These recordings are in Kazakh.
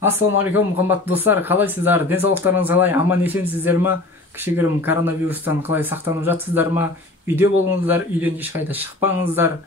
Ассалаумағалейкум, қымбатты достар, қалайсыздар? Денсаулықтарыңыз қалай? Аман есенсіздер ма? Кішігірім коронавирустан қалай сақтанып жатсыздар ма? Үйде болыңыздар, үйден ешқайда шықпаңыздар.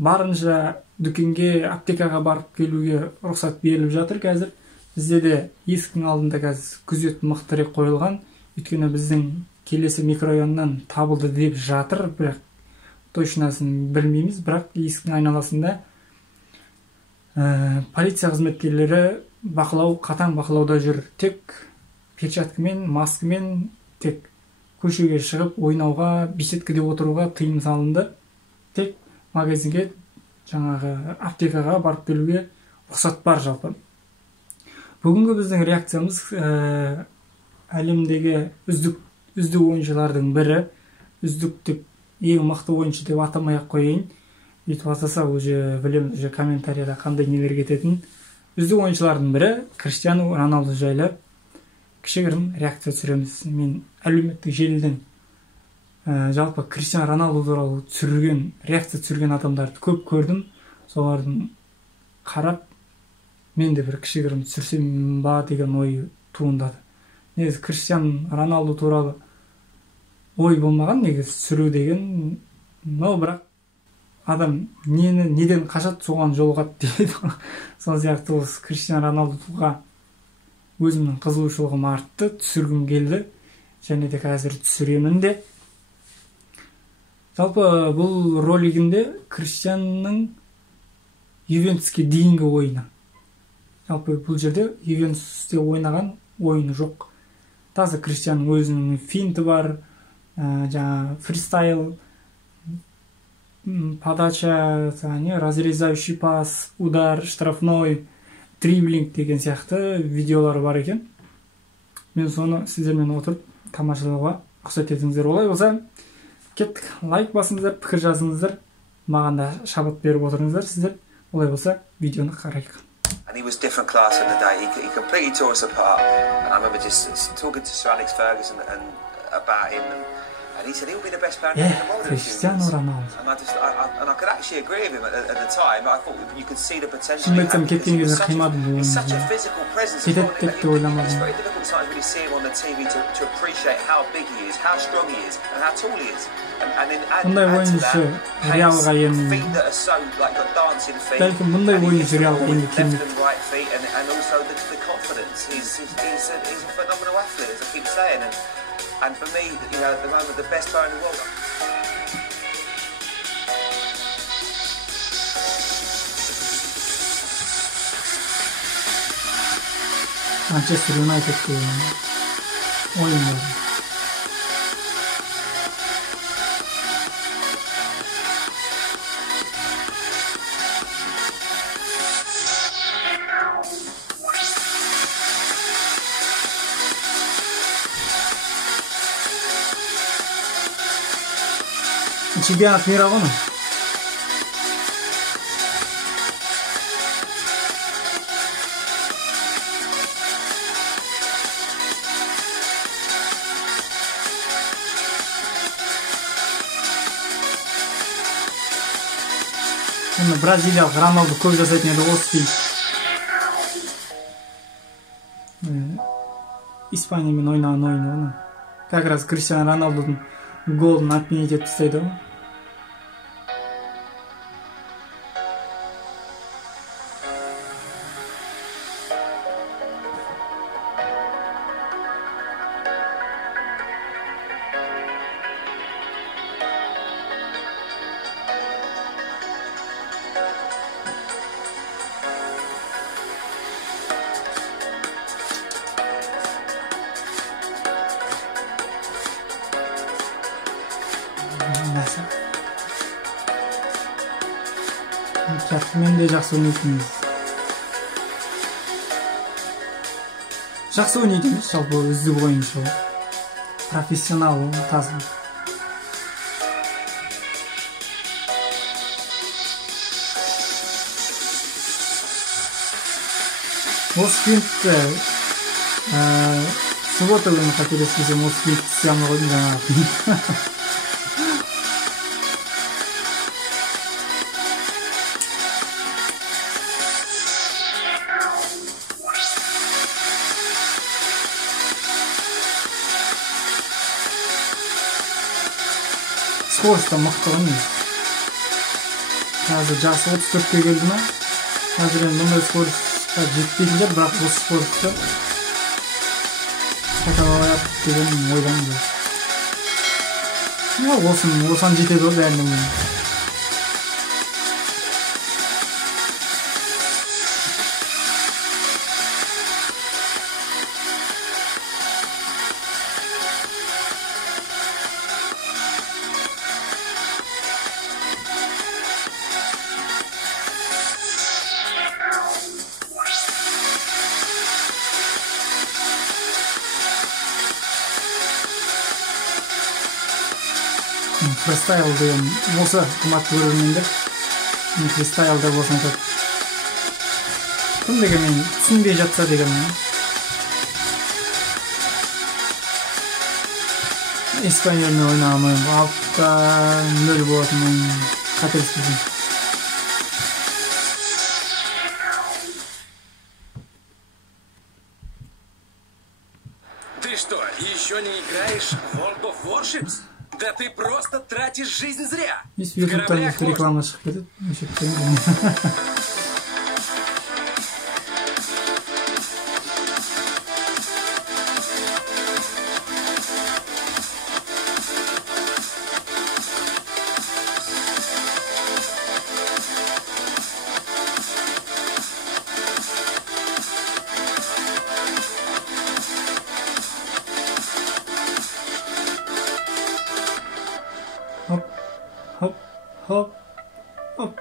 Барынша дүкенге, аптекаға барып келуге рұқсат беріліп жатыр қазір. Бізде де есіктің алдында қазір күзет мықтырақ қойылған. Өйткені біздің келесі микрорайоннан табылды деп жатыр, бірақ точносын білмейміз. Бірақ есіктің айналасында полиция қызметкерлері қатаң бақылауда жүр. Тек перчаткамен, маскамен тек көшеге шығып ойнауға, беседкеде отыруға тыйым салынды. Тек магазинге, жаңағы аптекаға барып келуге рұқсат бар жалпы. Бүгінгі біздің реакциямыз әлемдегі үздік ойыншылардың бірі, үздік деп ең мықты ойыншы деп атамай-ақ қояйын. Өйтіп атаса уже білеміз, уже комментарияда қандай нелер кететін. Үздік ойыншылардың бірі Криштиану Роналду жайлы кішігірім реакция түсіреміз. Мен әлеуметтік желіден жалпы Криштиану Роналду туралы реакция түсірген адамдарды көп көрдім. Солардың қарап, мен де бір кішігірім түсірсем ба деген ой туындады. Негізі Криштиану Роналду туралы ой болмаған, негізі түсіру деген, но бірақ адам неден қашады, соған жолығады дейді. Сол сияқты осы Криштиану Роналдуға өзімнің қызығушылығым артты, түсіргім келді, және де қазір түсіремін де. Жалпы бұл ролигінде Криштианның Ювентуске дейінгі ойыны. Жалпы бұл жерде Ювентусте ойнаған ойыны жоқ. Таза Криштианның өзінің финті бар, жаңа фристайл, подача, разрезающий пас, удар, штрафной, дриблинг деген сияқты видеолар бар екен. Мен соны сіздермен отырып тамашалауға рұқсат етіңіздер. Олай болса, кеттік. Лайк басыңыздар, пікір жазыңыздар, маған да шабыт беріп отырыңыздар сіздер. Олай болса, видеоны қарайық. And he was different class in the day. He completely tore us apart. And I remember just talking to Sir Alex Ferguson and about him, and he said he'll be the best player in the world. Cristiano Ronaldo. And I could actually agree with him at the time. I thought you could see the potential. He's such a physical presence. It's very difficult sometimes when you see him on the TV to appreciate how big he is, how strong he is, and how tall he is. And then add to that, feet that are so like got dancing feet, and left and right feet, and also the confidence. He's a phenomenal athlete, as I keep saying. And for me, you know, at the moment, the best player in the world. Manchester United oyunları. Чемпионат мира ғой. Бразилиялық Роналду көп жасайтын еді осы фильм. Испаниямен ойнаған ойыны. Как раз Криштиану Роналдудың голын отменить етіп тастайды ғой. Мен де жақсы ойнайтынмыз. Жақсы ойнайтынмыз, жалпы үздік ойыншы. Профессионал таза. Осы фильмді суббота күні қателеспесем осы фильмді істей қойдым жаңағы. Sports'ta mıhtı olmuyor. Hazır jası 34'te geldi mi? Hazır endi bunday Sports'ta jettiğince bırak bu Sports'ta hatalayap degen oydan geliyor. Ya olsan jetedi o beğendim ben. Freestyle degan bolsa kымбаттуу көрөрмөндөр freestyle'da болсун айтат. Ким деген мен түсүнбөй жатса деген испаньолну ойнамайм, алпта нөл болотун кателеспесем. Ты что, еще не играешь в World of Warships? Да ты просто тратишь жизнь зря. Если YouTube-тан реклама чыгып кетет, эшектен. Хоп, хоп, хоп, хоп.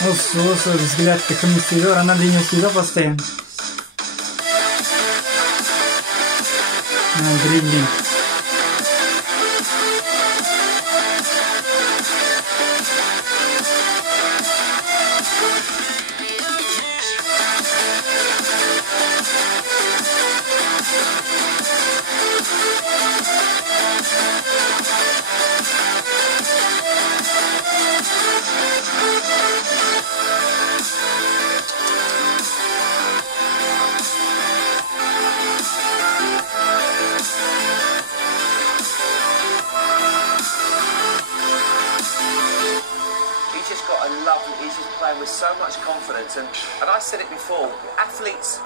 Осы взглядты кім істейді, ана дейін істейді постоянно. Дрибблинг. He's just playing with so much confidence, and I said it before, athletes,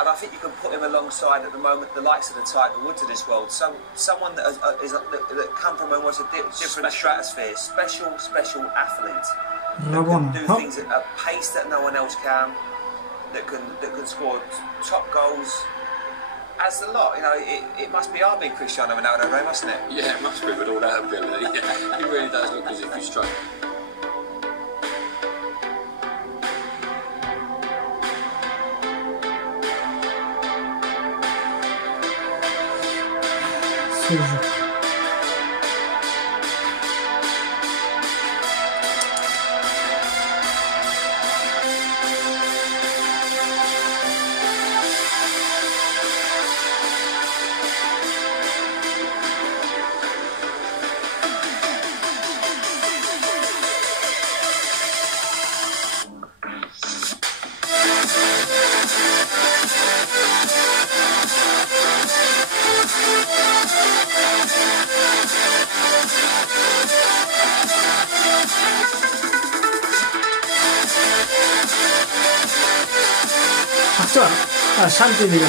and I think you can put him alongside at the moment the likes of the Tiger Woods of this world, someone that that come from almost a different stratosphere, special athlete that can do things at a pace that no one else can, that can score top goals. As a lot, you know, it must be our big Cristiano Ronaldo, Ray, mustn't it? Yeah, it must be, with all that ability. Yeah, he really does look as if he's strong. Sujo. Актер, Шанти деген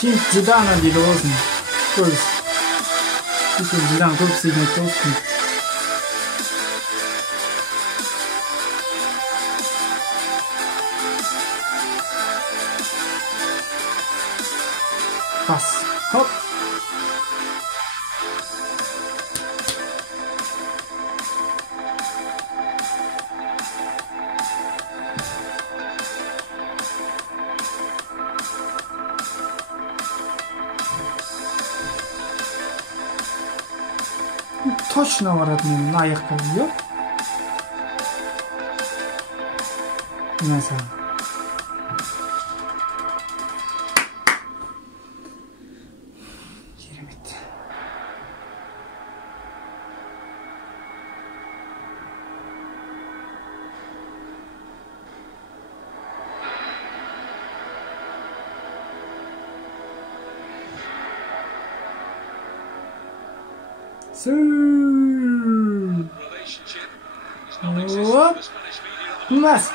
Film Zidane die Dosen. Cool. Ich bin Zidane, guck sich mit Dosen. Bas. Hop. Точно барады менің аяққа, жоқ? Mesela. Yerim bitti. Hop. Mas.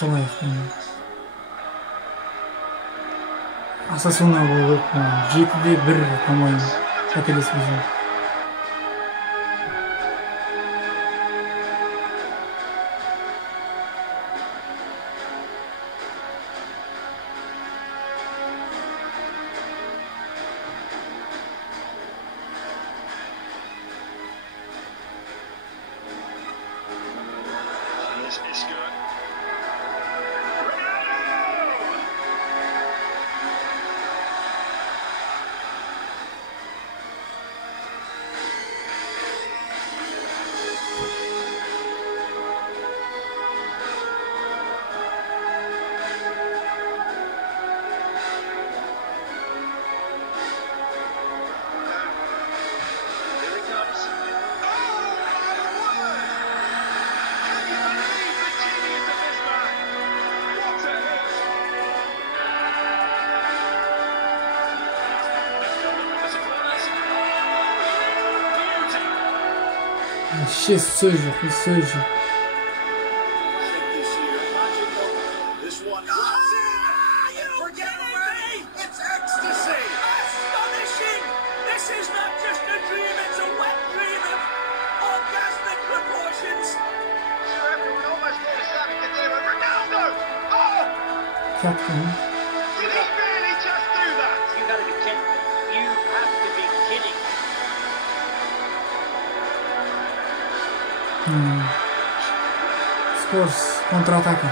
Солай. Асасуна болып 7-де 1, по-моему, қателеспесем. Вообще söz yok. Yaptım. Spurs kontra-ataka.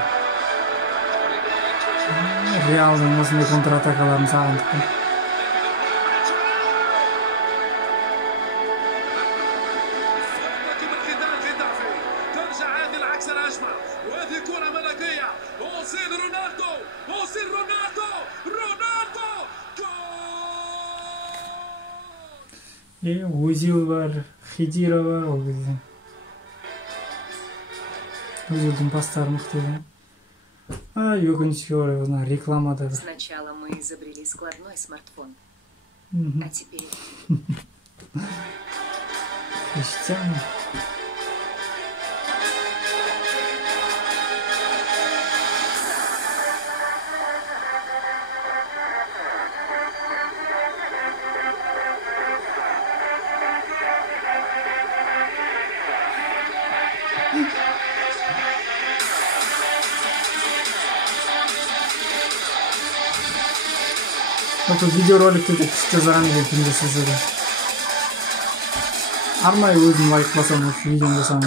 Real'ın osmonday kontra-atakalarını sağladık. Özil var, Khedira var o bizim. Özil'дің пастары мықты екен. Өкінішке орай оны рекламада. Сначала мы изобрели складной смартфон. А теперь... Криштиану. Осы видеороликті де күшті жазған екен күнде сіздерге. Арнайы өзім лайкласам, осы видеоны жасам.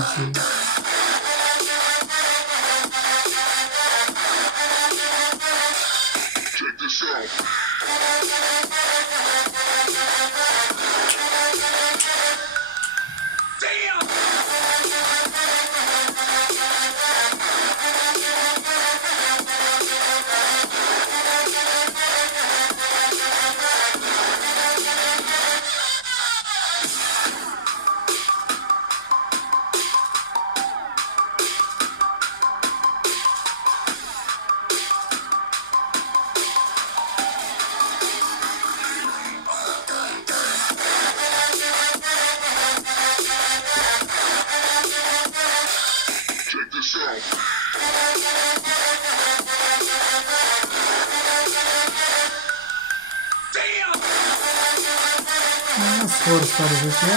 орыстар өте.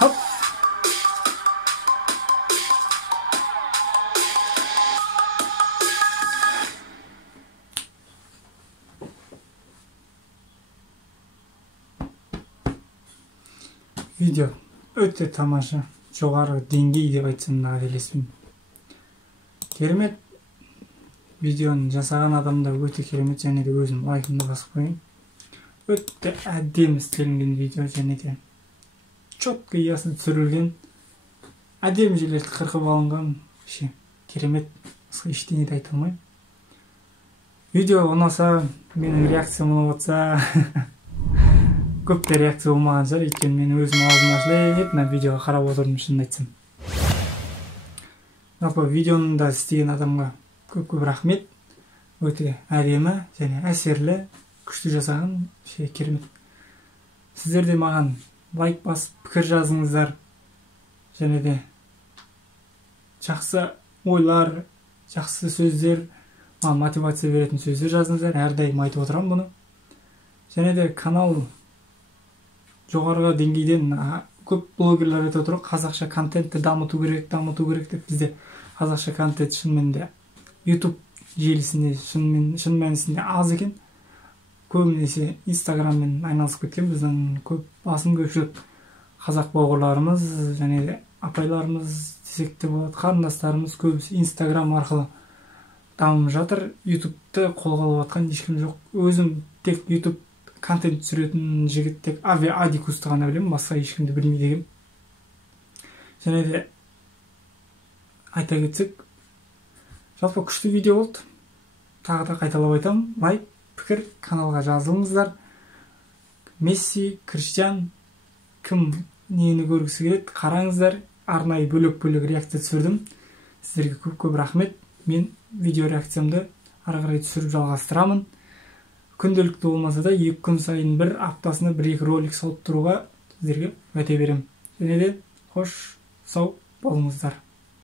Hop. Video öte тамаша, жоғары деңгей деп айтсам да қателеспеймін. Керемет. Видеоны жасаған адам да өте керемет, және де өзім лайкымды басып қояйын. Өте әдемі істелінген видео, және де четко ясно түсірілген, әдемі жерлерді қырқып алынған, керемет. Ештеңе де айта алмаймын. Видео ұнаса, менің реакциям ұнап отса, көпте реакция болмаған шығар, өйткені мен өзім аузым ашылып, мына видеоға қарап отырдым, шынын айтсам. Жалпы видеоны да істеген адамға көп рахмет. Өте әдемі және әсерлі, күшті жасаған, керемет. Сіздер де маған лайк басып, пікір жазыңыздар, және де жақсы ойлар, жақсы сөздер, мотивация беретін сөздер жазыңыздар. Әрдайым айтып отырамын бұны. Және де канал жоғарғы деңгейден көп блогерлер айтып отыр, қазақша контентті дамыту керек деп. Бізде қазақша контент шынымен де YouTube желісінде шын мәнісінде аз екен. Көбінесе Инстаграммен айналысып кеткен. Біздің басым көпшілік қазақ бауырларымыз және де апайларымыз десек те болады, қарындастарымыз көбісі Инстаграм арқылы дамып жатыр. YouTube'ты қолға алып жатқан ешкім жоқ. Өзім тек YouTube контент түсіретін жігіт тек Адикусты ғана білемін, басқа ешкімді білмейді екенмін. Және де айта кетсек, жалпы күшті видео болды. Тағы да қайталап айтамын, лайк, пікір, каналға жазылыңыздар. Месси, Криштиан, кім нені көргісі келеді, қараңыздар. Арнайы бөлек-бөлек реакция түсірдім. Сіздерге көп рахмет. Мен видео реакциямды ары қарай түсіріп жалғастырамын. Күнделікті болмаса да 2 күн сайын бір аптасына 1-2 ролик салып тұруға сіздерге уәде беремін. Және де қош, сау болыңыздар.